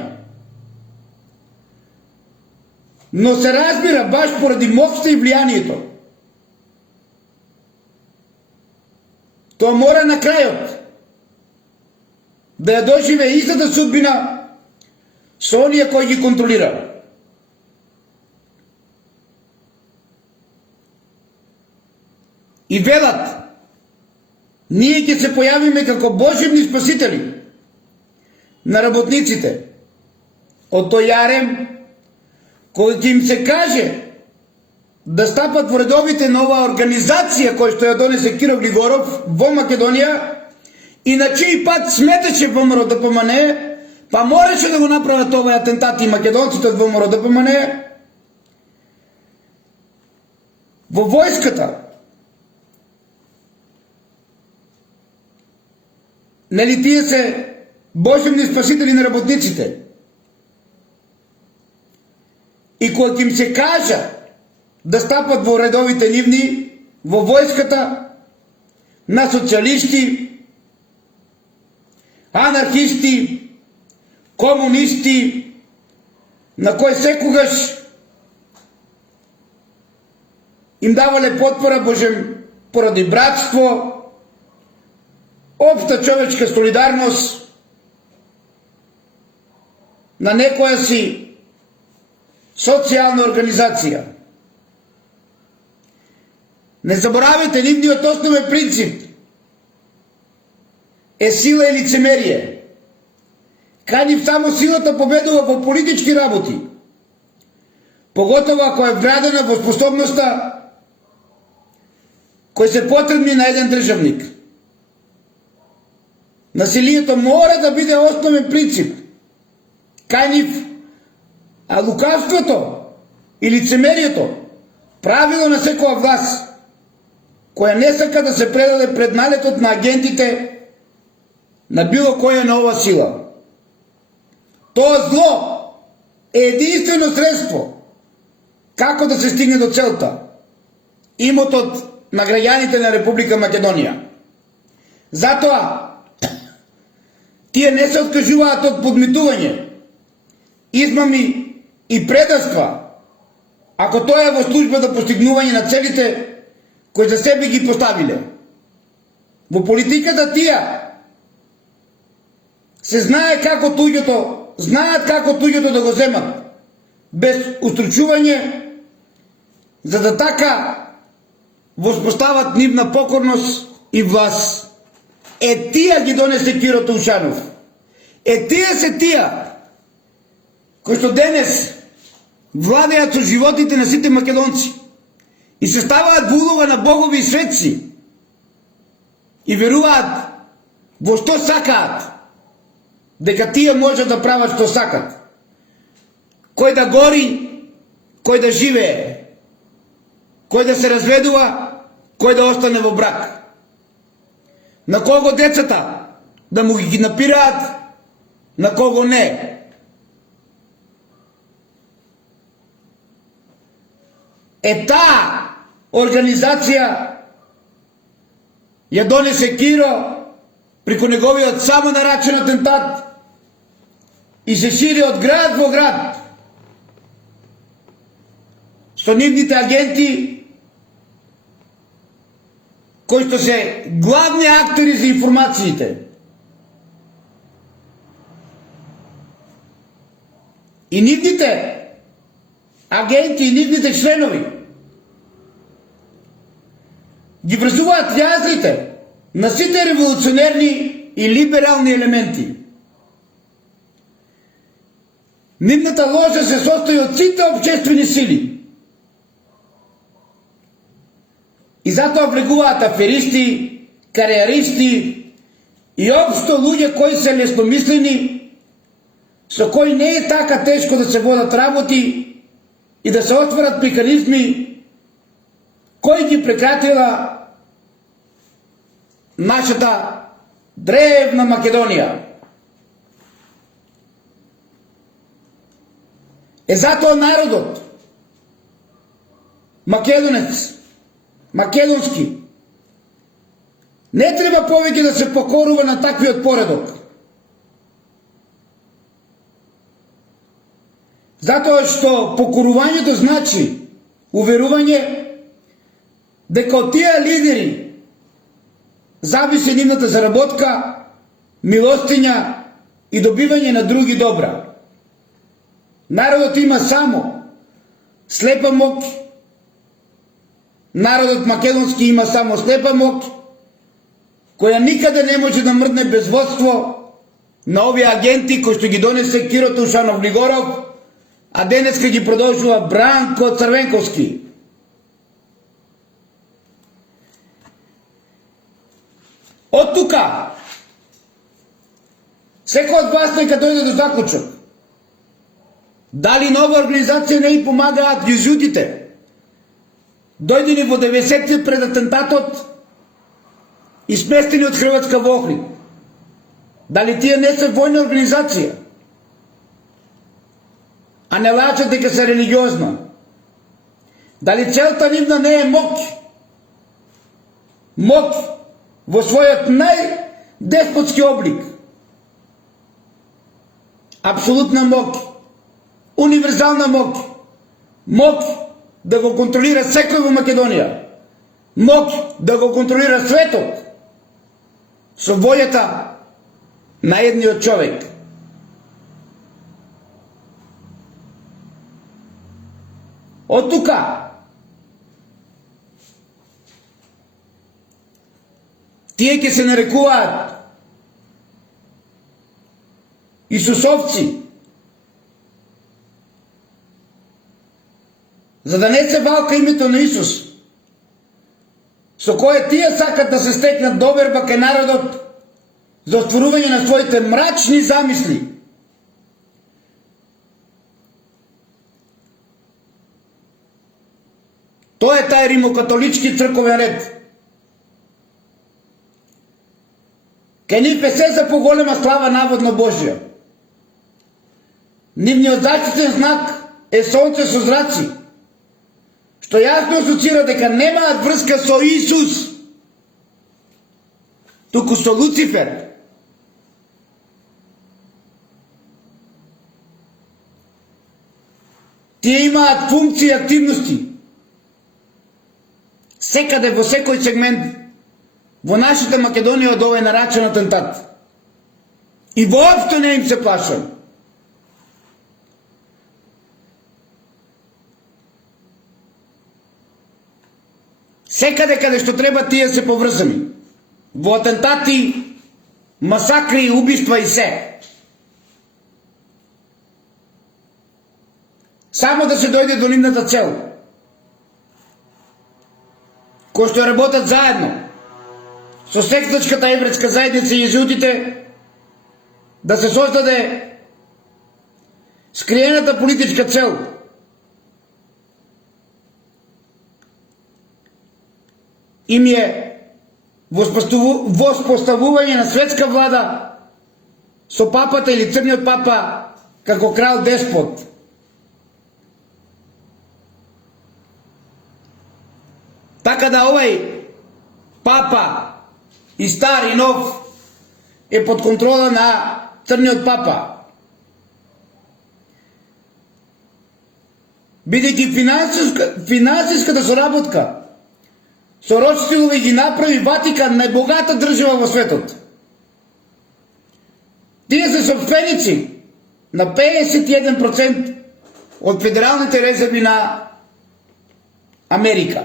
Но се разбира баш поради моцта и влијанието. Тоа мора на крајот да ја доживе истата судбина со оние кои ги контролира. И велат, ние ќе се појавиме како божевни спасители на работниците од тој јарем кој ќе им се каже да стапат во редовите на оваа организација која што ја донесе Киро Глигоров во Македонија и на чиј пат сметеше ВМРО-ДПМН, па мораше да го направат овај атентат и македонците од ВМРО-ДПМН во војската. Нели тие се божевни спасители на работниците? И кога им се кажа да стапат во редовите нивни, во војската на социјалисти, анархисти, комунисти, на кои секогаш им давале потпора поради братство, општа човечка солидарност, на некоја си социјална организација. Не заборавете, нивниот основен принцип е сила и лицемерие. Кај нив само силата победува во политички работи, поготово ако е вградена во способноста кои се потребни на еден државник. Насилието мора да биде основен принцип кај нив, а лукавството и лицемерието правило на секоја власт која не сака да се предаде пред налетот на агентите на било која нова сила. Тоа зло е единствено средство како да се стигне до целта, имотот на граѓаните на Република Македонија. Затоа тие не се откажуваат од подмитување, измами и предаства, ако тоа е во служба за постигнување на целите кои за себе ги поставиле. Во политиката тие се знаат како туѓото да го земат, без устручување, за да така воспостават нивна покорност и власт. Тие ги донесе Киро Таушанов. Тие се тие кои што денес владеат со животите на сите македонци и се ставаат во улога на богови и светци и веруваат во што сакаат, дека тие можат да прават што сакат. Кој да гори, кој да живее, кој да се разведува, кој да остане во брак. На кого децата да му ги напираат, на кого не. Таа организација ја донесе Киро преку неговиот само нарачен атентат и се шири од град во град со нивните агенти кои што се главни актери за информациите. И нивните агенти и нивните членови ги врзуваат јазрите на сите револуционерни и либерални елементи. Нивната ложа се состои од сите општествени сили. И затоа влегуваат аферисти, кариеристи и општо луѓе кои се лесномислени, со кои не е така тешко да се водат работи и да се отворат механизми кои ги прекратила нашата древна Македонија. Затоа народот македонец, македонски, не треба повеќе да се покорува на таквиот поредок. Затоа што покорувањето значи уверување дека од тие лидери зависи нивната заработка, милостиња и добивање на други добра. Народот има само слепа мок. Народот македонски има само слепа мок, која никаде не може да мрдне без водство на овие агенти кои што ги донесе Киро Таушанов Глигоров, а денеска ги продолжува Бранко Црвенковски. Од тука секој од вас нека дојде до заклучок. Дали нова организација не и помагаат језудите, дојдени во 90-ти пред атентатот и сместени од Хрватска во Охрид? Дали тие не се војна организација, а не лачат дека се религиозна? Дали целта нивна не е мок, Моќ во својот најдеспотски облик. Апсолутна моќ, универзална моќ, моќ да го контролира секој во Македонија, моќ да го контролира светот со волјата на едниот човек. Од тука тие ќе се нарекуваат Исусовци, за да не се валка името на Исус, со кое тие сакат да се стекнат доверба кај народот за остварување на своите мрачни замисли. Тоа е тај римокатолички црковен ред. Кај нив е се за поголема слава наводно Божја. Нивниот заштитен знак е сонце со зраци, што јасно асоцира дека немаат врска со Исус, туку со Луцифер. Тие имаат функции и активности секаде во секој сегмент во нашата Македонија од овој нарачен атентат. И воопшто не им се плашам. Секаде каде што треба тие се поврзани. Во атентати, масакри, убиства и се. Само да се дојде до нивната цел. Кои што работат заедно со сектачката еврејска заедница и језуитите, да се создаде скриената политичка цел им е воспоставување на светска влада со папата или црниот папа како крал деспот. Така да овај папа и стар и нов е под контрола на црниот папа. Бидејќи финансиската соработка со Ротшилдови ги направи Ватикан најбогата држава во светот. Тие се собственици на 51% од федералните резерви на Америка.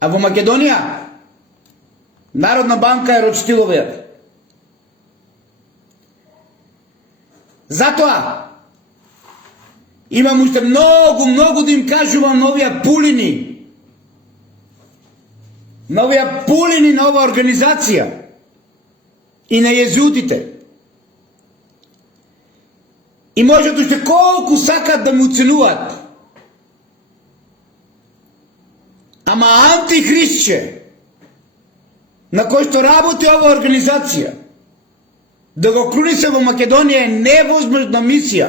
А во Македонија Народна банка е Ротшилдовија. Затоа имам уште многу да им кажувам на овие пулини на оваа организација и на језуитите. И можат уште колку сакат да ме уценуваат. Ама антихристче на кој што работи оваа организација да го крунise во Македонија е невозможна мисија.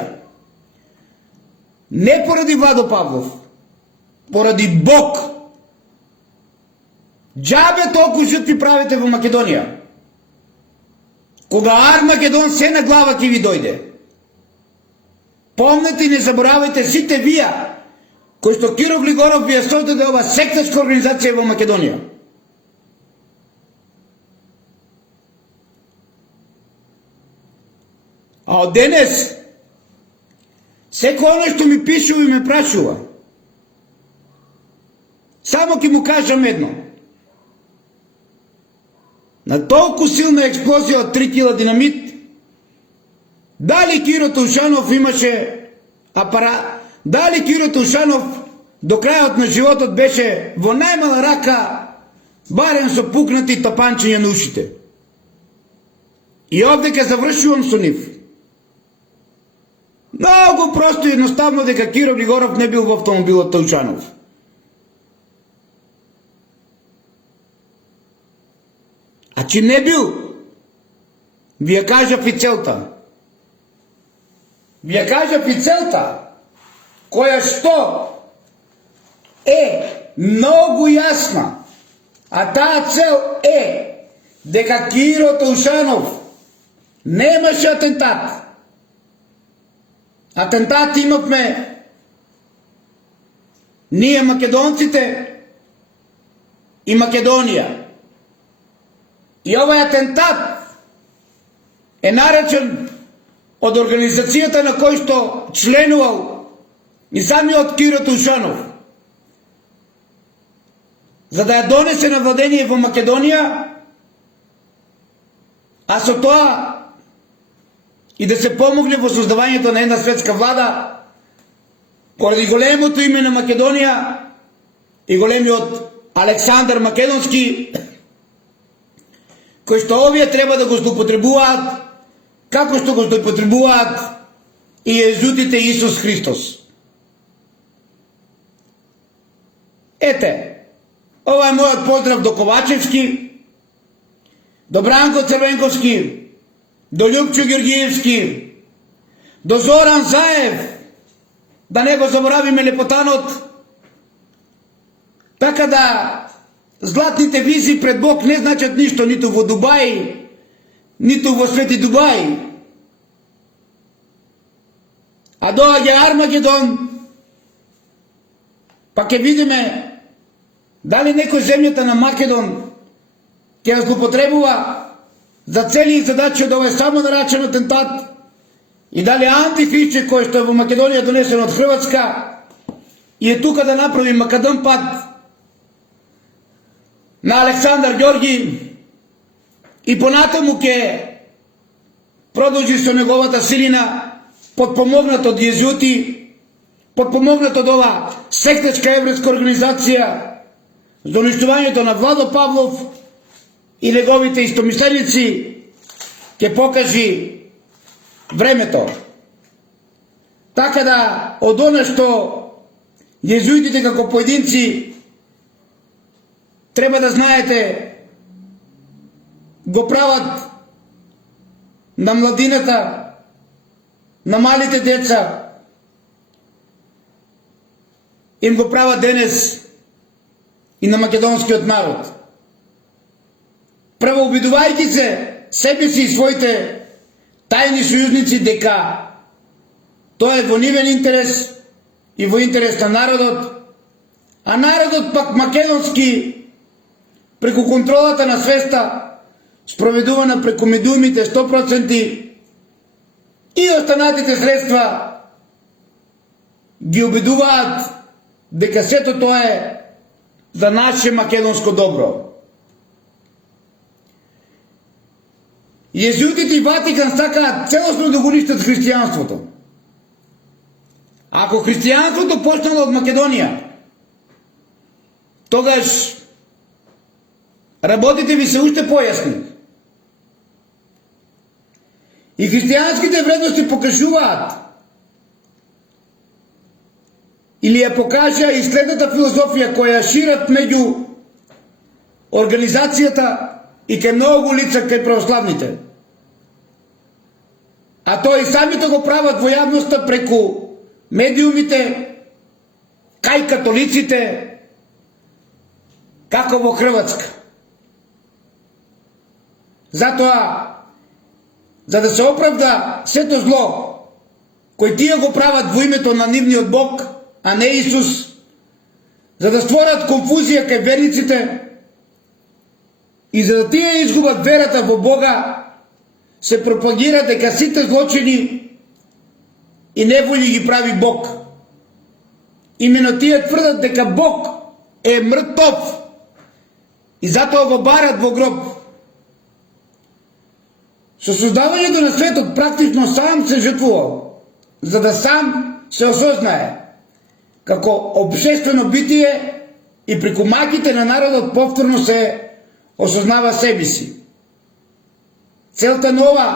Не поради Владо Павлов, поради Бог. Џабе толку жртви правите во Македонија. Кога Армагедон се на глава ќе ви дојде. Помнете и не заборавајте сите вие кои што Киро Глигоров ви ја создаде ова сектачка организација во Македонија. А од денес секој оној што ми пишува и ме прашува, само ќе му кажам едно. На толку силна експлозија од 3 кила динамит, дали Киро Таушанов имаше апарат, дали Киро Таушанов до крајот на животот беше во најмала рака, барем со пукнати тапанчиња на ушите. И овде ќе завршувам со нив. Многу просто и едноставно дека Киро Глигоров не бил во автомобилот Таушанов. А че не бил, ви ја кажав и целта. Ви ја кажав и целта, која што е многу јасна, А таа цел е дека Киро Тоушанов немаше атентат. Атентат имавме ние македонците и Македонија. И овој атентат е наречен од организацијата на кој што членувал и самиот Киро Тоушанов, за да ја донесе на владение во Македонија, а со тоа и да се помогне во создавањето на една светска влада, поради големото име на Македонија и големиот Александар Македонски, кој што овие треба да го злоупотребуваат, како што го злоупотребуваат и езутите Исус Христос. Ете, ова е мојот поздрав до Ковачевски, до Бранко Црвенковски, до Љупчо Георгиевски, до Зоран Заев, да не го заборавиме лепотанот. Така да, златните визи пред Бог не значат ништо, ниту во Дубај, ниту во Свети Дубај. А доаѓа Армагедон, па ќе видиме дали некој земјата на Македон ќе ја злоупотребува за цели задачи од овој само наречен атентат, и дали антихристче кој што е во Македонија донесен од Хрватска и е тука да направи македон пат на Александар Ѓорги и понатаму ќе продолжи со неговата силина, подпомогнат од језути, подпомогнат од ова сектачка еврејска организација за уништувањето на Владо Павлов и неговите истомисленици, ќе покажи времето. Така да, од оно што језуитите како поединци треба да знаете, го прават на младината, на малите деца, им го прават денес и на македонскиот народ. Правообидувајќи се себе си и своите тајни сојузници дека тоа е во нивен интерес и во интерес на народот, а народот пак македонски преку контролата на свеста спроведувана преку медиумите 100% и останатите средства ги убедуваат дека сето тоа е за наше македонско добро. Језуитите и Ватикан сакаат целосно да го уништат христијанството. Ако христијанството почнало од Македонија, тогаш работите ви се уште појасни. И христијанските вредности покажуваат, или ја покажа и следната филозофија која шират меѓу организацијата и кај многу лица кај православните. А тоа и самите го прават во јавноста преку медиумите, кај католиците, како во Хрватска. Затоа, за да се оправда сето зло, кој тие го прават во името на нивниот Бог, а не Исус, за да створат конфузија кај верниците и за да тие изгубат верата во Бога, се пропагира дека сите злочини и неволји ги прави Бог. Имено тие тврдат дека Бог е мртов и затоа го барат во гроб. Со создавањето на светот практично сам се жртвувал, за да сам се осознае како обшествено битие и преку маките на народот повторно се осознава себе си. Целта на ова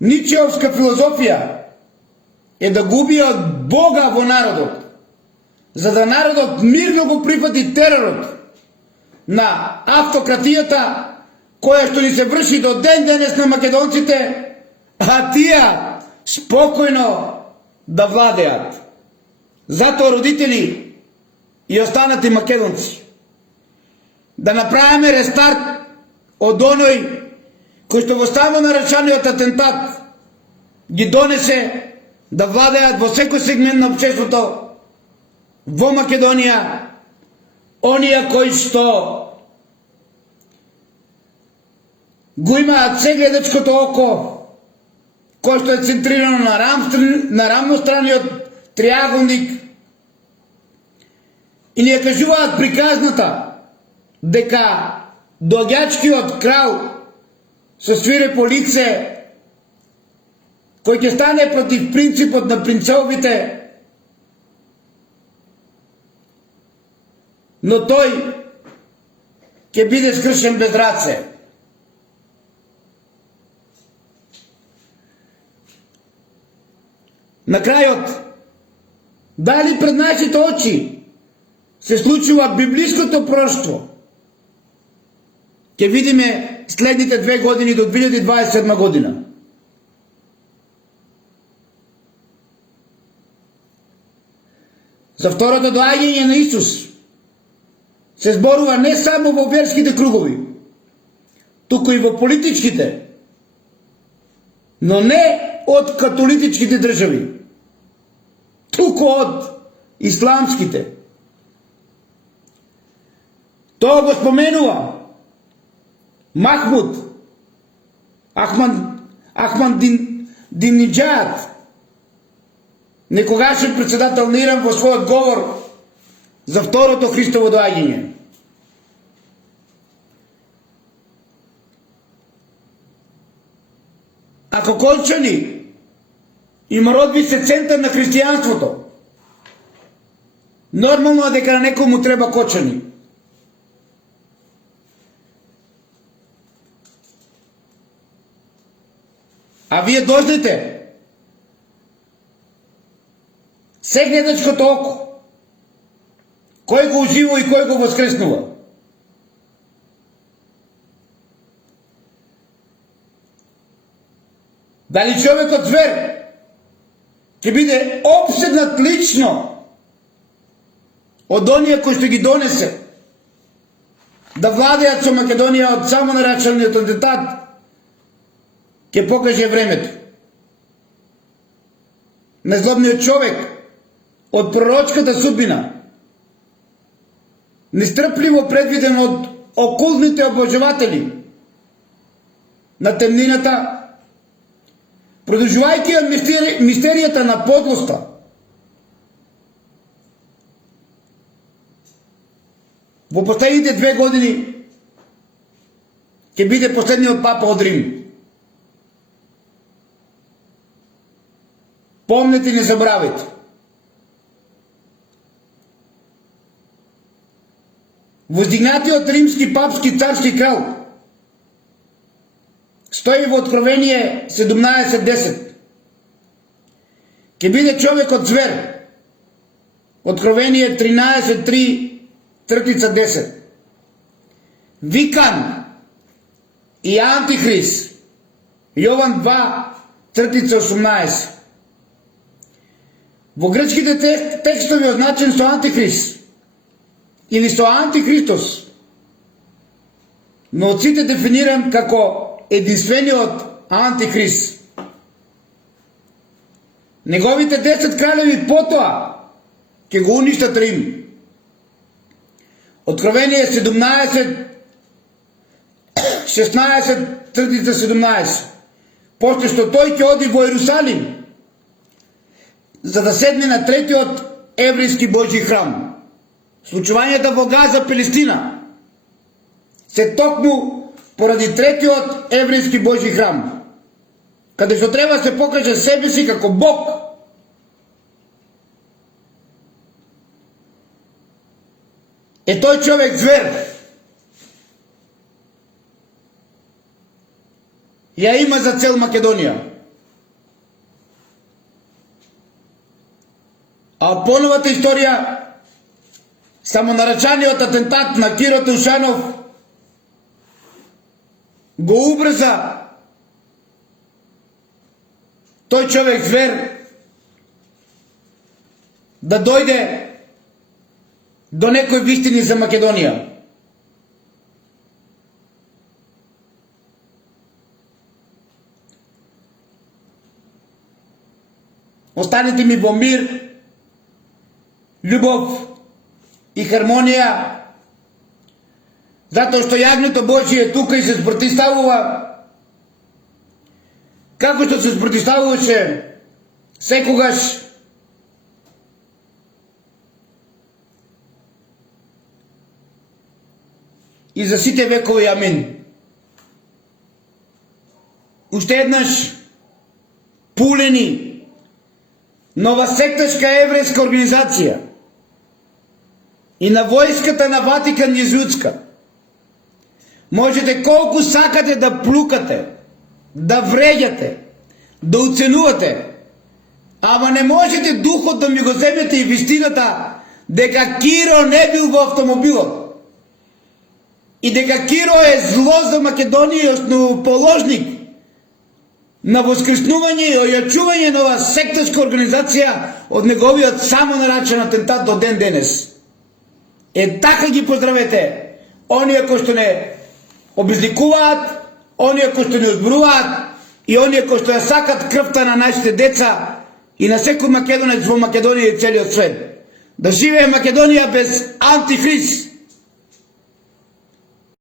Ничеовска филозофија е да го убијат Бога во народот, за да народот мирно го прифати теророт на автократијата која што ни се врши до ден денес на македонците, а тие спокојно да владеат. Затоа, родители и останати македонци, да направиме рестарт од оној кој што во само наречаниот атентат ги донесе да владеат во секој сегмент на општеството во Македонија, оние кои што го имаат се гледачкото око, кој што е центрирано на рамностраниот триаголник, и ни ја кажуваат приказната дека доаѓачкиот крал со свирепо лице кој ќе стане против принципот на принцовите, но тој ќе биде скршен без раце. На крајот, дали пред нашите очи се случува библиското пророштво, ќе видиме следните 2 години до 2027 година. За второто доаѓање на Исус се зборува не само во верските кругови, туку и во политичките, но не од католичките држави, туку од исламските. Тоа го споменува Махмуд Ахмадинеджад, некогашен председател на Иран, во својот говор за второто Христово доаѓање. Ако Кончани има родби се центар на христијанството, нормално е дека на некој му треба Кочани. А вие дождете се гледачкото око, кој го ужива и кој го воскреснува. Дали човекот звер ќе биде обседнат лично од оние кои што ги донесе да владеат со Македонија од само наречениот атентат, ќе покаже времето. Незлобниот човек од пророчката судбина, нестрпливо предвиден од окултните обожаватели на темнината, продолжувајќи од мистеријата на подлоста, во последните 2 години ќе биде последниот папа од Рим. Помнете и не забравите. Воздигнатиот римски папски царски крал стои во Откровение 17.10. Ке биде човекот звер. Откровение 13.3.10. Викан и Антихрист. Јован 2.18. Во грчките текстови означен со Антихрист или со Антихристос, но од сите дефиниран како единствениот Антихрист. Неговите 10 кралеви потоа ќе го уништат Рим. Откровение 17.16.17. После што тој ќе оди во Ерусалим за да седне на третиот еврејски Божји храм. Случувањата во Газа, Палестина се токму поради третиот еврејски Божји храм, каде што треба се покаже себе си како Бог. Е тој човек звер. Ја има за цел Македонија. А поновата историја, само наречаниот атентат на Киро Тушанов го убрза тој човек звер да дојде до некои вистини за Македонија. останете ми во мир, љубов и хармонија, затоа што јагнето Божие е тука и се спротивставува, како што се спротивставуваше секогаш. И за сите векови, амин. Уште еднаш, Пулени, нова секташка еврејска организација и на војската на Ватикан језуитска. Можете колку сакате да плукате, да вреѓате, да уценувате, ама не можете духот да ми го земете и вистината дека Киро не бил во автомобилот и дека Киро е зло за Македонија и основоположник на воскреснување и ојачување на ова секташка организација од неговиот само нарачен атентат до ден денес. Така ги поздравете оние кои што не обезликуваат, оние кои што не одборуваат и оние кои што ја сакат крвта на нашите деца и на секој македонец во Македонија и целиот свет. Да живее Македонија без антихрист!